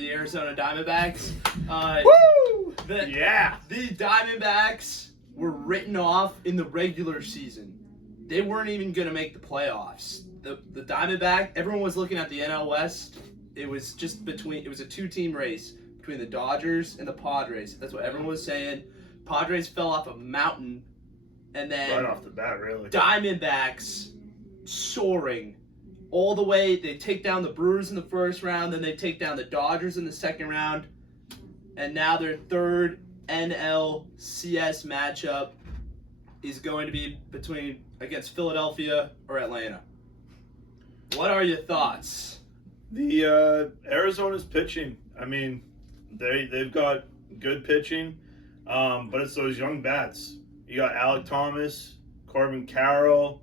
the Arizona Diamondbacks. Woo! The Diamondbacks were written off in the regular season. They weren't even going to make the playoffs. The Diamondback, everyone was looking at the NL West. It was a two-team race between the Dodgers and the Padres. That's what everyone was saying. Padres fell off a mountain, and then right off the bat, really. Diamondbacks soaring all the way. They take down the Brewers in the first round, then they take down the Dodgers in the second round, and now their third NLCS matchup is going to be against Philadelphia or Atlanta. What are your thoughts? The Arizona's pitching. I mean, they've got good pitching, but it's those young bats. You got Alec Thomas, Corbin Carroll,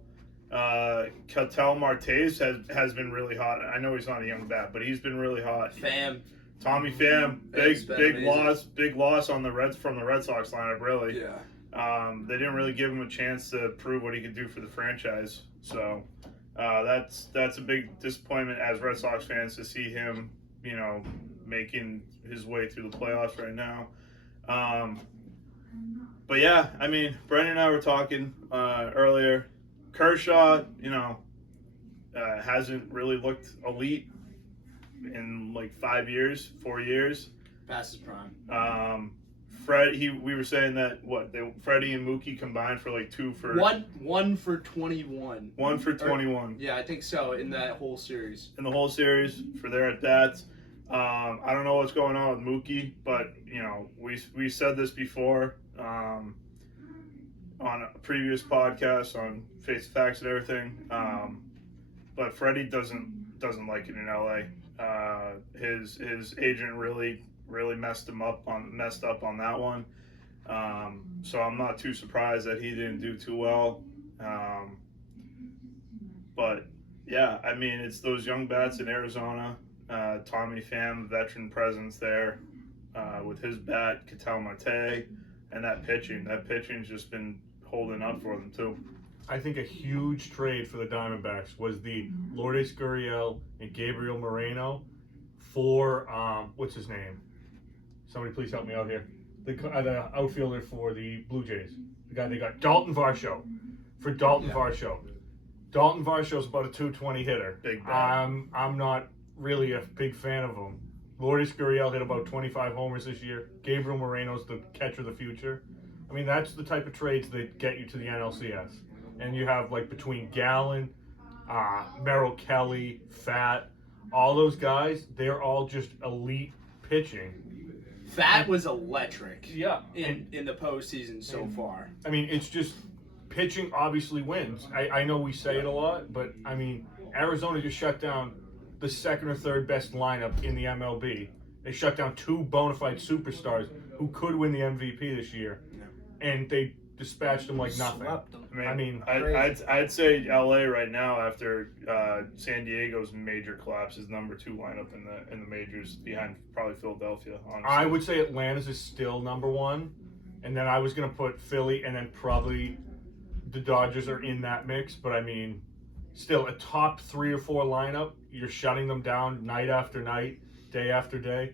Ketel Martes has been really hot. I know he's not a young bat, but he's been really hot. Tommy Pham, big loss on from the Red Sox lineup, really. Yeah. They didn't really give him a chance to prove what he could do for the franchise. So that's a big disappointment as Red Sox fans to see him, making his way through the playoffs right now. But yeah, I mean, Brendan and I were talking earlier. Kershaw, hasn't really looked elite in like 4 years. Past his prime. We were saying that Freddie and Mookie combined for like one for 21. 1 for 21. Yeah, I think so in that whole series. In the whole series for their at bats. I don't know what's going on with Mookie, but we said this before on a previous podcast on Face the Facts and everything. But Freddie doesn't like it in LA. His agent really messed up on that one. So I'm not too surprised that he didn't do too well. But yeah, I mean, it's those young bats in Arizona. Tommy Pham, veteran presence there with his bat, Ketel Marte, and that pitching. That pitching's just been holding up for them too. I think a huge trade for the Diamondbacks was the Lourdes Gurriel and Gabriel Moreno for what's his name? Somebody please help me out here. The outfielder for the Blue Jays. The guy they got, Dalton Varsho. For Dalton Varsho. Dalton Varshow's about a 220 hitter. Big bat. I'm not really a big fan of him. Lourdes Gurriel hit about 25 homers this year. Gabriel Moreno's the catcher of the future. I mean, that's the type of trades that get you to the NLCS. And you have, between Gallen, Merrill Kelly, Fat, all those guys, they're all just elite pitching. Fat was electric. Yeah. In the postseason so far. I mean, it's just pitching obviously wins. I know we say it a lot, but, I mean, Arizona just shut down the second or third best lineup in the MLB. They shut down two bona fide superstars who could win the MVP this year. And they dispatched them like nothing. I'd say LA right now after San Diego's major collapse is number 2 lineup in the majors behind probably Philadelphia. Honestly, I would say Atlanta's is still number 1, and then I was gonna put Philly, and then probably the Dodgers are in that mix. But I mean, still a top 3 or 4 lineup. You're shutting them down night after night, day after day.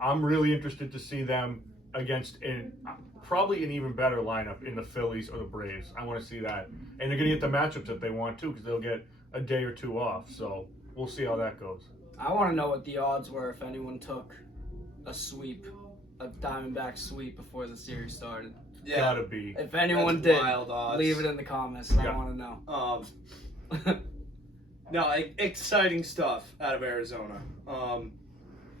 I'm really interested to see them against probably an even better lineup in the Phillies or the Braves. I want to see that. And they're going to get the matchups that they want too, because they'll get a day or 2 off. So we'll see how that goes. I want to know what the odds were if anyone took a Diamondback sweep before the series started. Yeah. Gotta be. If anyone That's did, wild odds. leave it in the comments. I want to know. No, exciting stuff out of Arizona.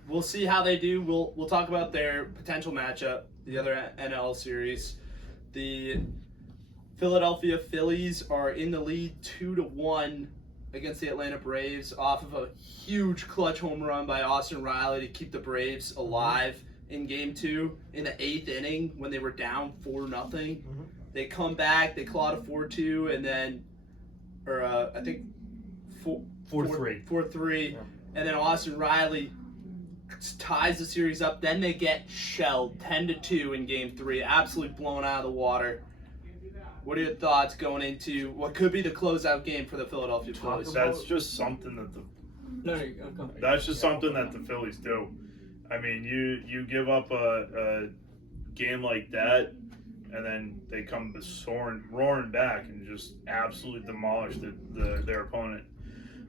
We'll see how they do. We'll talk about their potential matchup, the other NL series. The Philadelphia Phillies are in the lead 2-1 against the Atlanta Braves off of a huge clutch home run by Austin Riley to keep the Braves alive in Game 2 in the 8th inning when they were down 4-0. Mm-hmm. They come back, they clawed a 4-2, and then, I think 4-3. 4-3, yeah. And then Austin Riley ties the series up. Then they get shelled 10-2 in Game 3, absolutely blown out of the water. What are your thoughts going into what could be the closeout game for the Philadelphia Phillies? That's just something that No, you go. that's just something that the Phillies do. I mean, you give up a game like that, and then they come roaring back and just absolutely demolish their opponent.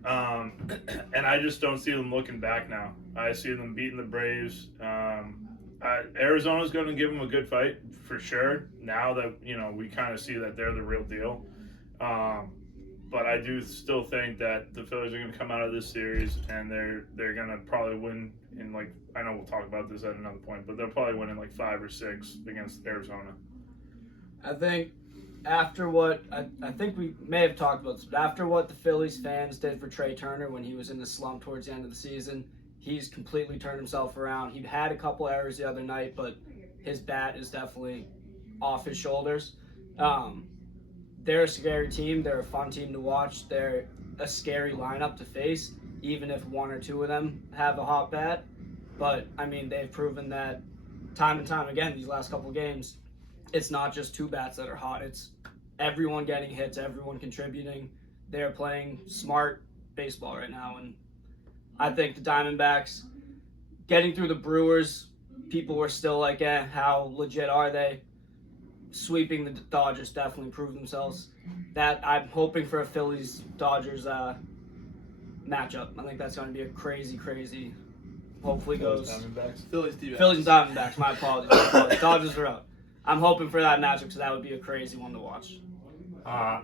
And I just don't see them looking back now. I see them beating the Braves. Arizona's going to give them a good fight for sure. Now that we kind of see that they're the real deal. But I do still think that the Phillies are going to come out of this series and they're going to probably win in, like, I know we'll talk about this at another point, but they'll probably win in like 5 or 6 against Arizona. I think after what I think we may have talked about this, but after what the Phillies fans did for Trey Turner when he was in the slump towards the end of the season, he's completely turned himself around. He'd had a couple errors the other night, but his bat is definitely off his shoulders. They're a scary team. They're a fun team to watch. They're a scary lineup to face, even if 1 or 2 of them have a hot bat. But, I mean, they've proven that time and time again these last couple games, it's not just 2 bats that are hot. It's everyone getting hits, everyone contributing. They're playing smart baseball right now. And I think the Diamondbacks, getting through the Brewers, people were still like, how legit are they? Sweeping the Dodgers definitely proved themselves. That I'm hoping for a Phillies-Dodgers matchup. I think that's going to be a crazy. Hopefully goes Phillies D-backs. Phillies and Diamondbacks. My apologies. Dodgers are out. I'm hoping for that matchup because that would be a crazy one to watch. I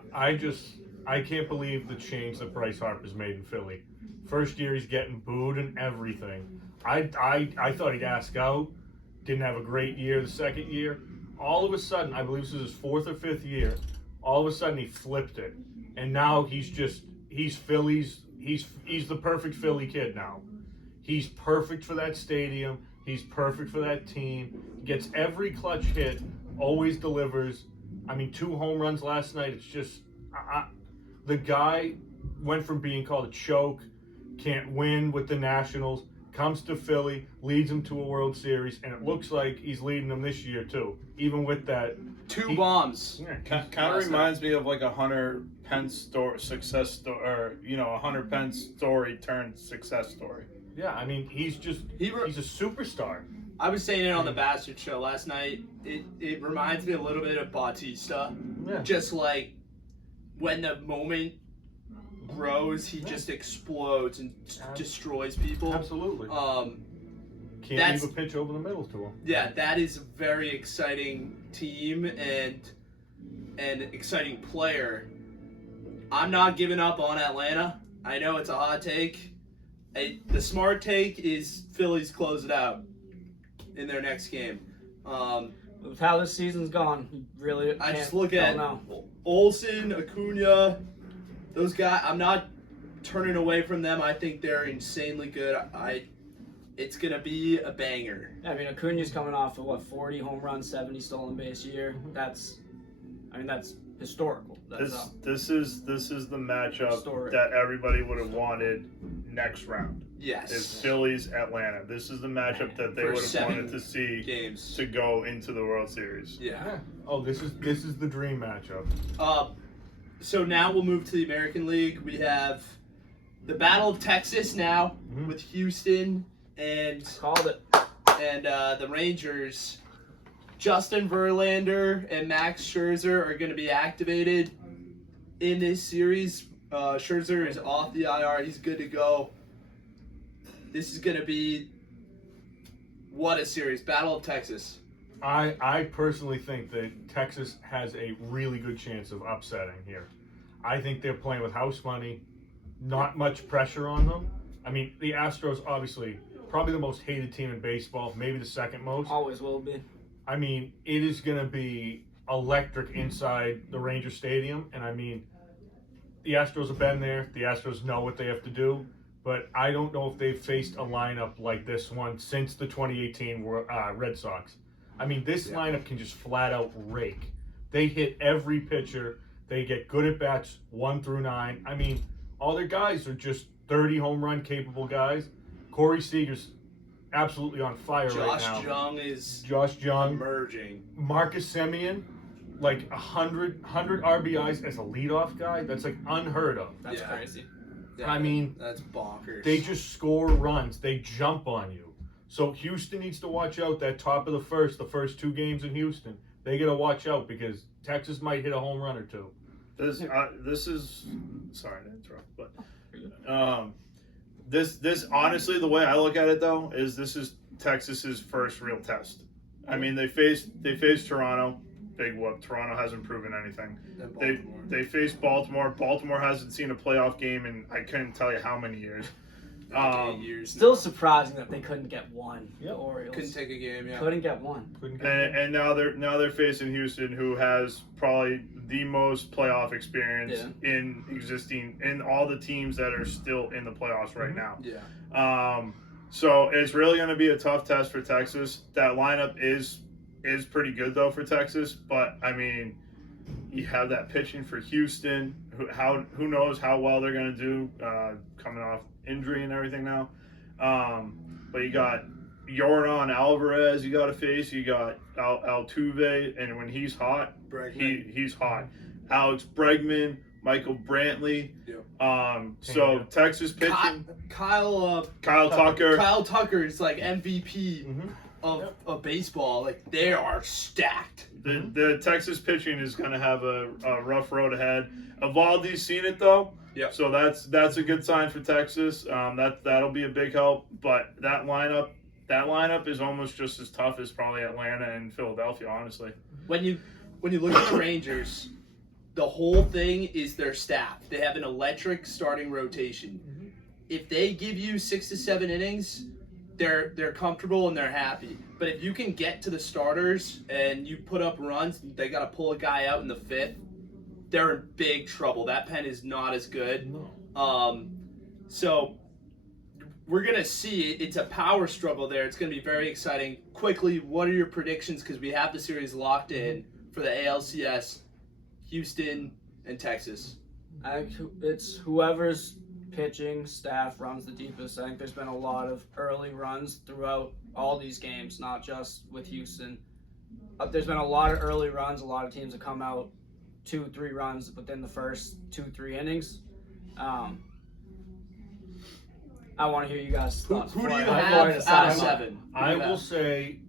can't believe the change that Bryce Harper's made in Philly. First year he's getting booed and everything. I thought he'd ask out. Didn't have a great year the second year. All of a sudden, I believe this is his 4th or 5th year. All of a sudden he flipped it, and now he's Phillies. He's the perfect Philly kid now. He's perfect for that stadium. He's perfect for that team. Gets every clutch hit. Always delivers. I mean, 2 home runs last night. It's just the guy went from being called a choke, can't win with the Nationals, comes to Philly, leads them to a World Series, and it looks like he's leading them this year too. Even with that 2 bombs. Yeah, kind of reminds me of like a Hunter Pence success story, or a Hunter Pence story turned success story. Yeah, I mean he's a superstar. I was saying it on the Bastard Show last night. It reminds me a little bit of Bautista. Yeah. Just like when the moment grows, he just explodes and destroys people. Absolutely. Can't leave a pitch over the middle to him. Yeah, that is a very exciting team and an exciting player. I'm not giving up on Atlanta. I know it's a hot take. The smart take is Phillies close it out in their next game. With how this season's gone, you really I just look at Olsen, Acuna, those guys. I'm not turning away from them. I think they're insanely good. It's gonna be a banger. I mean, Acuna's coming off of 40 home runs, 70 stolen base year. That's historical. This is the matchup Historic. that everybody would have wanted next round. Yes. Is Phillies Atlanta. This is the matchup that they For would have 7 wanted to see games to go into the World Series. Yeah. Oh, this is the dream matchup. So now we'll move to the American League. We have the Battle of Texas now with Houston and Called it. and the Rangers. Justin Verlander and Max Scherzer are going to be activated in this series. Scherzer is off the IR. He's good to go. This is going to be what a series. Battle of Texas. I personally think that Texas has a really good chance of upsetting here. I think they're playing with house money, not much pressure on them. I mean, the Astros, obviously, probably the most hated team in baseball, maybe the second most. Always will be. I mean, it is going to be electric inside the Ranger Stadium. And I mean, the Astros have been there. The Astros know what they have to do. But I don't know if they've faced a lineup like this one since the 2018 Red Sox. I mean, this lineup can just flat out rake. They hit every pitcher. They get good at bats 1 through 9. I mean, all their guys are just 30 home run capable guys. Corey Seager's absolutely on fire right now. Josh Jung emerging. Marcus Semien, like 100 RBIs as a leadoff guy. That's like unheard of. That's crazy. Yeah, I mean, that's bonkers. They just score runs. They jump on you. So Houston needs to watch out. That top of the first 2 games in Houston, they got to watch out because Texas might hit a home run or two. This is sorry to interrupt, but this honestly, the way I look at it though is this is Texas's first real test. I mean, they faced Toronto, big whoop. Toronto hasn't proven anything. They faced Baltimore. Baltimore hasn't seen a playoff game in I couldn't tell you how many years. 8 years. Still surprising that they couldn't get one. Yep. The Orioles Couldn't take a game. Yeah. couldn't get one. And now they're facing Houston, who has probably the most playoff experience in all the teams that are still in the playoffs right now. Yeah. So it's really going to be a tough test for Texas. That lineup is pretty good though for Texas, but I mean, you have that pitching for Houston. Who knows how well they're going to do coming off injury and everything now. But you got Yordan Alvarez you got to face. You got Altuve, and when he's hot, he's hot. Alex Bregman, Michael Brantley. Yep. So Texas pitching. Kyle Tucker. Kyle Tucker is like MVP of baseball. Like they are stacked. The Texas pitching is going to have a rough road ahead. Evaldi's seen it though. Yep. So that's a good sign for Texas. That'll be a big help. But that lineup is almost just as tough as probably Atlanta and Philadelphia, honestly. When you look at the Rangers, the whole thing is their staff. They have an electric starting rotation. If they give you 6 to 7 innings, they're comfortable and they're happy. But if you can get to the starters and you put up runs, they got to pull a guy out in the 5th. They're in big trouble. That pen is not as good. No. So we're going to see it's a power struggle there. It's going to be very exciting. Quickly, what are your predictions? Because we have the series locked in for the ALCS, Houston and Texas. I think it's whoever's pitching staff runs the deepest. I think there's been a lot of early runs throughout all these games, not just with Houston. There's been a lot of early runs. A lot of teams have come out 2-3 runs within the first 2-3 innings. I want to hear you guys' thoughts. Who do you before I have decide out of mine. 7? I will say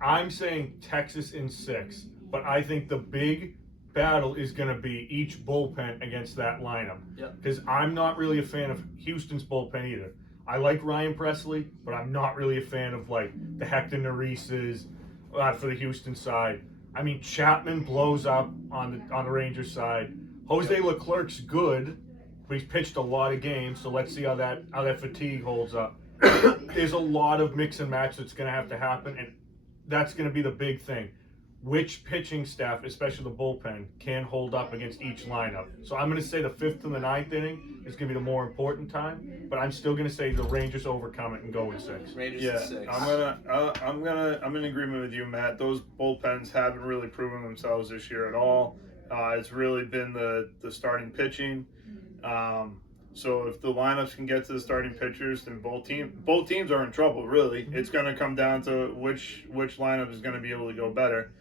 I'm saying Texas in 6, but I think the big battle is going to be each bullpen against that lineup. Because I'm not really a fan of Houston's bullpen either. I like Ryan Presley, but I'm not really a fan of like the Hector Nereses for the Houston side. I mean, Chapman blows up on the Rangers side. Jose Leclerc's good, but he's pitched a lot of games, so let's see how that fatigue holds up. There's a lot of mix and match that's going to have to happen, and that's going to be the big thing. Which pitching staff, especially the bullpen, can hold up against each lineup. So I'm going to say the 5th and the 9th inning is going to be the more important time, but I'm still going to say the Rangers overcome it and go in 6. Rangers in 6. I'm in agreement with you, Matt. Those bullpens haven't really proven themselves this year at all. It's really been the starting pitching. So if the lineups can get to the starting pitchers, then both teams are in trouble. Really, it's going to come down to which lineup is going to be able to go better.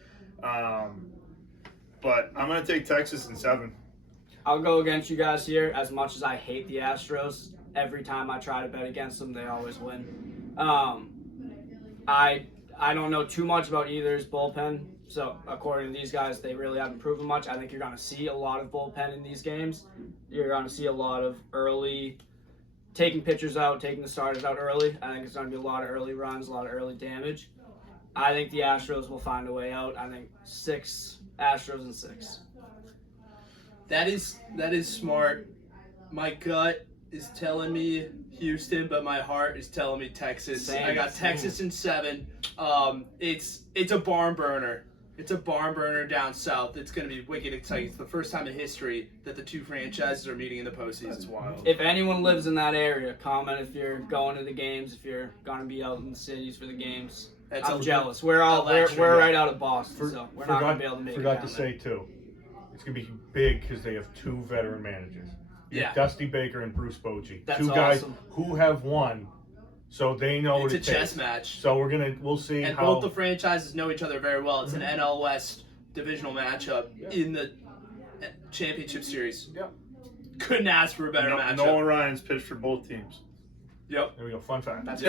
But I'm going to take Texas in 7. I'll go against you guys here. As much as I hate the Astros, every time I try to bet against them, they always win. I don't know too much about either's bullpen. So according to these guys, they really haven't proven much. I think you're going to see a lot of bullpen in these games. You're going to see a lot of early taking pitchers out, taking the starters out early. I think it's going to be a lot of early runs, a lot of early damage. I think the Astros will find a way out. I think 6 Astros in 6. That is smart. My gut is telling me Houston, but my heart is telling me Texas. I got Texas in 7. It's a barn burner. It's a barn burner down south. It's going to be wicked exciting. It's the first time in history that the two franchises are meeting in the postseason. That's wild. If anyone lives in that area, comment if you're going to the games, if you're going to be out in the cities for the games. I'm jealous. We're right out of Boston, so we're not going to be able to make it. Forgot to say, too, it's going to be big because they have 2 veteran managers. Yeah. Dusty Baker and Bruce Bochy. That's 2 guys awesome. who have won, so they know what it takes. It's a chess match. So we'll see and how... both the franchises know each other very well. It's an NL West divisional matchup in the championship series. Yep. Couldn't ask for a better matchup. Nolan Ryan's pitched for both teams. Yep. There we go. Fun fact. That's